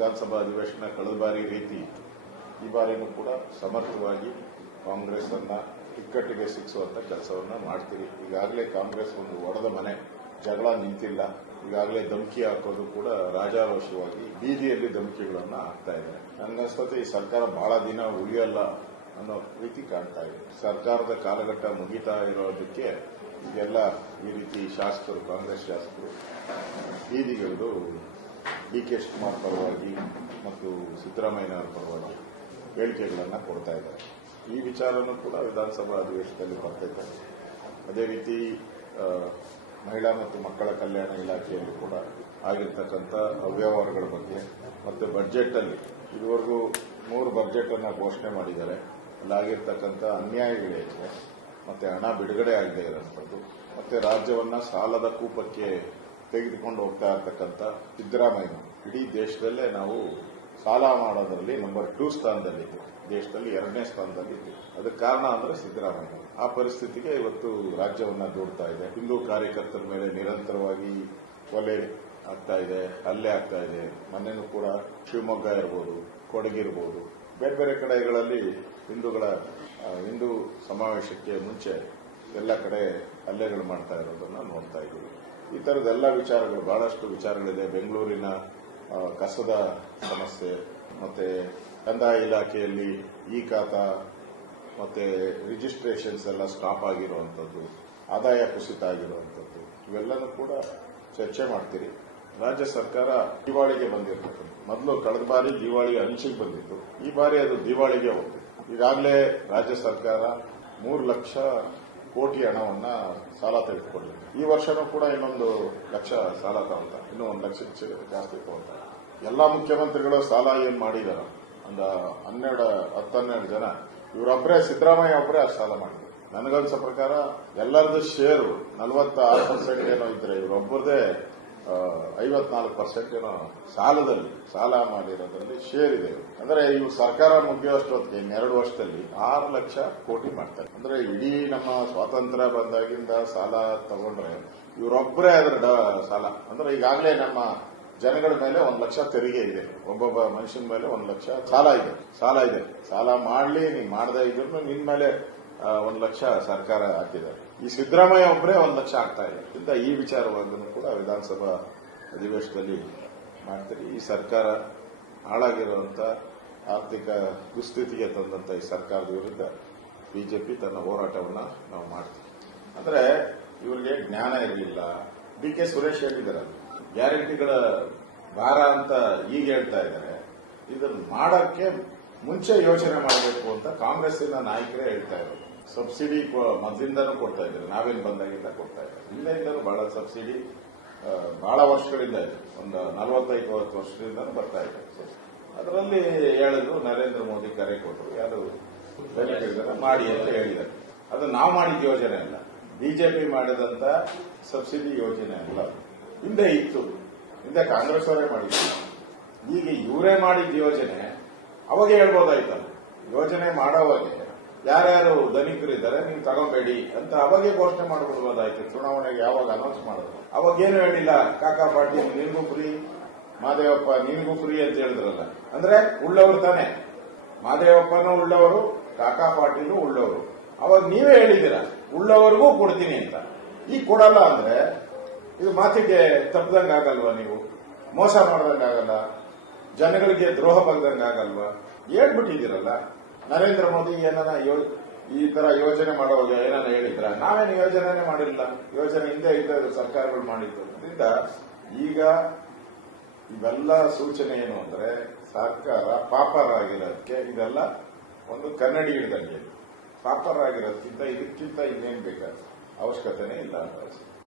ವಿಧಾನಸಭಾ ಅಧಿವೇಶನ ಕಳೆದ ಬಾರಿ ರೀತಿ ಈ ಬಾರಿನೂ ಕೂಡ ಸಮರ್ಥವಾಗಿ ಕಾಂಗ್ರೆಸ್ ಅನ್ನ ಇಕ್ಕಟ್ಟಿಗೆ ಸಿಕ್ಕಿಸುವಂತ ಕೆಲಸವನ್ನ ಮಾಡ್ತೀರಿ. ಈಗಾಗಲೇ ಕಾಂಗ್ರೆಸ್ ಒಂದು ಒಡೆದ ಮನೆ, ಜಗಳ ನಿಂತಿಲ್ಲ. ಈಗಾಗಲೇ ಧಮಕಿ ಹಾಕೋದು ಕೂಡ ರಾಜಾರೋಷವಾಗಿ ಬೀದಿಯಲ್ಲಿ ಧಮಕಿಗಳನ್ನ ಹಾಕ್ತಾ ಇದೆ. ನನಗನ್ಸುತ್ತೆ ಈ ಸರ್ಕಾರ ಬಹಳ ದಿನ ಉಳಿಯಲ್ಲ ಅನ್ನೋ ರೀತಿ ಕಾಣ್ತಾ ಇದೆ. ಸರ್ಕಾರದ ಕಾಲಘಟ್ಟ ಮುಗಿತಾ ಇರೋದಕ್ಕೆ ಈಗೆಲ್ಲ ಈ ರೀತಿ ಶಾಸಕರು, ಕಾಂಗ್ರೆಸ್ ಶಾಸಕರು ಬೀದಿಗಿಳಿದು ಡಿ.ಕೆ. ಶಿವಕುಮಾರ್ ಪರವಾಗಿ ಮತ್ತು ಸಿದ್ದರಾಮಯ್ಯನವರ ಪರವಾಗಿ ಹೇಳಿಕೆಗಳನ್ನು ಕೊಡ್ತಾ ಇದ್ದಾರೆ. ಈ ವಿಚಾರನೂ ಕೂಡ ವಿಧಾನಸಭಾ ಅಧಿವೇಶನದಲ್ಲಿ ಬರ್ತೈತೆ. ಅದೇ ರೀತಿ ಮಹಿಳಾ ಮತ್ತು ಮಕ್ಕಳ ಕಲ್ಯಾಣ ಇಲಾಖೆಯಲ್ಲಿ ಕೂಡ ಆಗಿರ್ತಕ್ಕಂಥ ಅವ್ಯವಹಾರಗಳ ಬಗ್ಗೆ ಮತ್ತು ಬಜೆಟ್ ಅಲ್ಲಿ ಇದುವರೆಗೂ 3 ಬಜೆಟ್ ಅನ್ನು ಘೋಷಣೆ ಮಾಡಿದ್ದಾರೆ. ಅಲ್ಲಾಗಿರ್ತಕ್ಕಂಥ ಅನ್ಯಾಯಗಳೇನಿದೆ ಮತ್ತೆ ಹಣ ಬಿಡುಗಡೆ ಆಗದೇ ಇರೋಂಥದ್ದು ಮತ್ತೆ ರಾಜ್ಯವನ್ನ ಸಾಲದ ಕೂಪಕ್ಕೆ ತೆಗೆದುಕೊಂಡು ಹೋಗ್ತಾ ಇರತಕ್ಕಂಥ ಸಿದ್ದರಾಮಯ್ಯ ಇಡೀ ದೇಶದಲ್ಲೇ ನಾವು ಸಾಲ ಮಾಡೋದ್ರಲ್ಲಿ ನಂಬರ್ 2 ಸ್ಥಾನದಲ್ಲಿದ್ದು, ದೇಶದಲ್ಲಿ 2ನೇ ಸ್ಥಾನದಲ್ಲಿದ್ದು. ಅದಕ್ಕೆ ಕಾರಣ ಅಂದ್ರೆ ಸಿದ್ದರಾಮಯ್ಯ. ಆ ಪರಿಸ್ಥಿತಿಗೆ ಇವತ್ತು ರಾಜ್ಯವನ್ನ ದೂಡ್ತಾ ಇದೆ. ಹಿಂದೂ ಕಾರ್ಯಕರ್ತರ ಮೇಲೆ ನಿರಂತರವಾಗಿ ಕೊಲೆ ಆಗ್ತಾ ಇದೆ, ಹಲ್ಲೆ ಆಗ್ತಾ ಇದೆ. ಮೊನ್ನೆನೂ ಕೂಡ ಶಿವಮೊಗ್ಗ ಇರಬಹುದು, ಕೊಡಗಿರಬಹುದು, ಬೇರೆ ಬೇರೆ ಕಡೆಗಳಲ್ಲಿ ಹಿಂದೂ ಸಮಾವೇಶಕ್ಕೆ ಮುಂಚೆ ಎಲ್ಲ ಕಡೆ ಹಲ್ಲೆಗಳು ಮಾಡ್ತಾ ಇರೋದನ್ನ ನೋಡ್ತಾ ಇದ್ದೀವಿ. ಈ ತರದೆಲ್ಲ ವಿಚಾರಗಳು, ಬಹಳಷ್ಟು ವಿಚಾರಗಳಿದೆ. ಬೆಂಗಳೂರಿನ ಕಸದ ಸಮಸ್ಯೆ, ಮತ್ತೆ ಕಂದಾಯ ಇಲಾಖೆಯಲ್ಲಿ ಈ ಖಾತಾ ಮತ್ತೆ ರಿಜಿಸ್ಟ್ರೇಷನ್ಸ್ ಎಲ್ಲ ಸ್ಟಾಪ್ ಆಗಿರುವಂತದ್ದು, ಆದಾಯ ಕುಸಿತ ಆಗಿರುವಂತದ್ದು, ಇವೆಲ್ಲನೂ ಕೂಡ ಚರ್ಚೆ ಮಾಡ್ತೀರಿ. ರಾಜ್ಯ ಸರ್ಕಾರ ದಿವಾಳಿಗೆ ಬಂದಿರ್ತಕ್ಕಂಥ, ಮೊದಲು ಕಳೆದ ಬಾರಿ ದಿವಾಳಿ ಅಂಚಿಗೆ ಬಂದಿತ್ತು, ಈ ಬಾರಿ ಅದು ದಿವಾಳಿಗೆ ಹೋಗ್ತಿತ್ತು. ಈಗಾಗಲೇ ರಾಜ್ಯ ಸರ್ಕಾರ 3 ಲಕ್ಷ ಕೋಟಿ ಹಣವನ್ನ ಸಾಲ ತೆಗೆದುಕೊಂಡಿದೆ. ಈ ವರ್ಷನೂ ಕೂಡ ಇನ್ನೊಂದು ಲಕ್ಷ ಸಾಲ ತಗೊಂತ, ಇನ್ನೂ 1 ಲಕ್ಷ ಜಾಸ್ತಿ ತಗೊಂತ. ಎಲ್ಲಾ ಮುಖ್ಯಮಂತ್ರಿಗಳು ಸಾಲ ಏನ್ ಮಾಡಿದಾರ, ಒಂದು 10-12 ಜನ, ಇವರೊಬ್ಬರೇ, ಸಿದ್ದರಾಮಯ್ಯ ಒಬ್ಬರೇ ಅಷ್ಟು ಸಾಲ ಮಾಡಿದ್ರು. ನನಗನ್ಸೋ ಪ್ರಕಾರ ಎಲ್ಲರದ್ದು ಶೇರು 46% ಏನೋ ಇದ್ರೆ ಇವರೊಬ್ಬರದೇ 54% ಏನೋ ಸಾಲ ಮಾಡಿರೋದ್ರಲ್ಲಿ ಶೇರ್ ಇದೆ. ಅಂದ್ರೆ ಇವು ಸರ್ಕಾರ ಮುಗಿಯುವಷ್ಟೊತ್ತಿಗೆ 2 ವರ್ಷದಲ್ಲಿ 6 ಲಕ್ಷ ಕೋಟಿ ಮಾಡ್ತಾರೆ. ಅಂದ್ರೆ ಇಡೀ ನಮ್ಮ ಸ್ವಾತಂತ್ರ್ಯ ಬಂದಾಗಿಂದ ಸಾಲ ತಗೊಂಡ್ರೆ ಇವರೊಬ್ಬರೇ ಅದರ ಸಾಲ. ಅಂದ್ರೆ ಈಗಾಗಲೇ ನಮ್ಮ ಜನಗಳ ಮೇಲೆ 1 ಲಕ್ಷ ತೆರಿಗೆ ಇದೆ, ಒಬ್ಬೊಬ್ಬ ಮನುಷ್ಯನ ಮೇಲೆ 1 ಲಕ್ಷ ಸಾಲ ಇದೆ. ಸಾಲ ಮಾಡ್ಲಿ, ನೀನ್ ಮಾಡದೇ ಇದ್ರು ನಿನ್ ಮೇಲೆ 1 ಲಕ್ಷ ಸರ್ಕಾರ ಹಾಕಿದ್ದಾರೆ. ಈ ಸಿದ್ದರಾಮಯ್ಯ ಒಬ್ಬರೇ 1 ಲಕ್ಷ ಆಗ್ತಾ ಇದೆ. ಇಂಥ ಈ ವಿಚಾರವನ್ನು ಕೂಡ ವಿಧಾನಸಭಾ ಅಧಿವೇಶನದಲ್ಲಿ ಮಾಡ್ತೀರಿ. ಈ ಸರ್ಕಾರ ಹಾಳಾಗಿರುವಂತ ಆರ್ಥಿಕ ದುಸ್ಥಿತಿಗೆ ತಂದಂತ ಈ ಸರ್ಕಾರದ ವಿರುದ್ಧ ಬಿಜೆಪಿ ತನ್ನ ಹೋರಾಟವನ್ನ ನಾವು ಮಾಡ್ತೀವಿ. ಅಂದ್ರೆ ಇವರಿಗೆ ಜ್ಞಾನ ಇರಲಿಲ್ಲ. ಡಿ.ಕೆ. ಸುರೇಶ್ ಹೇಳಿದ್ದಾರೆ, ಗ್ಯಾರಂಟಿಗಳ ಭಾರ ಅಂತ ಈಗ ಹೇಳ್ತಾ ಇದ್ದಾರೆ. ಇದನ್ನು ಮಾಡಕ್ಕೆ ಮುಂಚೆ ಯೋಚನೆ ಮಾಡಬೇಕು ಅಂತ ಕಾಂಗ್ರೆಸ್ಸಿನ ನಾಯಕರೇ ಹೇಳ್ತಾ ಇದ್ದಾರೆ. ಸಬ್ಸಿಡಿ ಮೊದಲಿಂದನೂ ಕೊಡ್ತಾ ಇದ್ದಾರೆ, ನಾವೇನು ಬಂದಾಗಿಂದ ಕೊಡ್ತಾ ಇದ್ದಾರೆ. ಹಿಂದೆಯಿಂದನೂ ಬಹಳ ಸಬ್ಸಿಡಿ ಬಹಳ ವರ್ಷಗಳಿಂದ ಇದೆ, ಒಂದು 45-50 ವರ್ಷದಿಂದನೂ ಬರ್ತಾ ಇದೆ. ಅದರಲ್ಲಿ ಹೇಳಿದ್ರು, ನರೇಂದ್ರ ಮೋದಿ ಕರೆ ಕೊಟ್ಟರು, ಯಾರು ಮಾಡಿ ಅಂತ ಹೇಳಿದ್ದಾರೆ. ಅದು ನಾವು ಮಾಡಿದ ಯೋಜನೆ ಅಲ್ಲ, ಬಿಜೆಪಿ ಮಾಡಿದಂತ ಸಬ್ಸಿಡಿ ಯೋಜನೆ ಅಲ್ಲ. ಹಿಂದೆ ಇತ್ತು, ಹಿಂದೆ ಕಾಂಗ್ರೆಸ್ ಅವರೇ ಮಾಡಿದ್ರು. ಈಗ ಇವರೇ ಮಾಡಿದ ಯೋಜನೆ ಅವಾಗ ಹೇಳ್ಬೋದಾಯ್ತಲ್ಲ. ಯೋಜನೆ ಮಾಡೋವಾಗೆ ಯಾರ್ಯಾರು ಧನಿಕರಿದ್ದಾರೆ ನೀವು ತಗೋಬೇಡಿ ಅಂತ ಅವಾಗೇ ಘೋಷಣೆ ಮಾಡಿಬಿಡ್ಬೋದಾಯ್ತು. ಚುನಾವಣೆಗೆ ಯಾವಾಗ ಅನೌನ್ಸ್ ಮಾಡಿದ್ರು ಅವಾಗೇನು ಹೇಳಿಲ್ಲ, ಕಾಕಾ ಪಾಟೀಲ್ ನಿನ್ಗೂ ಫ್ರೀ, ಮಾದೇವಪ್ಪ ನಿನ್ಗೂ ಫ್ರೀ ಅಂತ ಹೇಳಿದ್ರಲ್ಲ. ಅಂದ್ರೆ ಉಳ್ಳವರು ತಾನೆ, ಮಾದೇವಪ್ಪನೂ ಉಳ್ಳವರು, ಕಾಕಾ ಪಾಟೀಲು ಉಳ್ಳವರು. ಅವಾಗ ನೀವೇ ಹೇಳಿದ್ದೀರಾ ಉಳ್ಳವರಿಗೂ ಕೊಡ್ತೀನಿ ಅಂತ. ಈಗ ಕೊಡಲ್ಲ ಅಂದ್ರೆ ಇದು ಮಾತಿಗೆ ತಪ್ಪದಂಗಾಗಲ್ವಾ? ನೀವು ಮೋಸ ಮಾಡ್ದಂಗಾಗಲ್ಲ, ಜನಗಳಿಗೆ ದ್ರೋಹ ಬಗ್ದಂಗಾಗಲ್ವಾ? ಹೇಳ್ಬಿಟ್ಟಿದ್ದೀರಲ್ಲ. ನರೇಂದ್ರ ಮೋದಿ ಏನಾನ ಈ ತರ ಯೋಜನೆ ಮಾಡುವಾಗ ಏನಾನ ಹೇಳಿದ್ರ? ನಾವೇನು ಯೋಜನೆನೇ ಮಾಡಿಲ್ಲ, ಯೋಜನೆ ಹಿಂದೆ ಇದ್ದ ಸರ್ಕಾರಗಳು ಮಾಡಿದ್ದು. ಅದರಿಂದ ಈಗ ಇವೆಲ್ಲ ಸೂಚನೆ ಏನು ಅಂದ್ರೆ ಸರ್ಕಾರ ಪಾಪರಾಗಿರೋದಕ್ಕೆ ಇದೆಲ್ಲ ಒಂದು ಕನ್ನಡಿ ಹಿಡಿದಂಗೆ. ಪಾಪರಾಗಿರೋದಕ್ಕಿಂತ ಇದಕ್ಕಿಂತ ಇನ್ನೇನ್ ಬೇಕಾದ ಅವಶ್ಯಕತೆನೇ ಇಲ್ಲ ಅಂತ.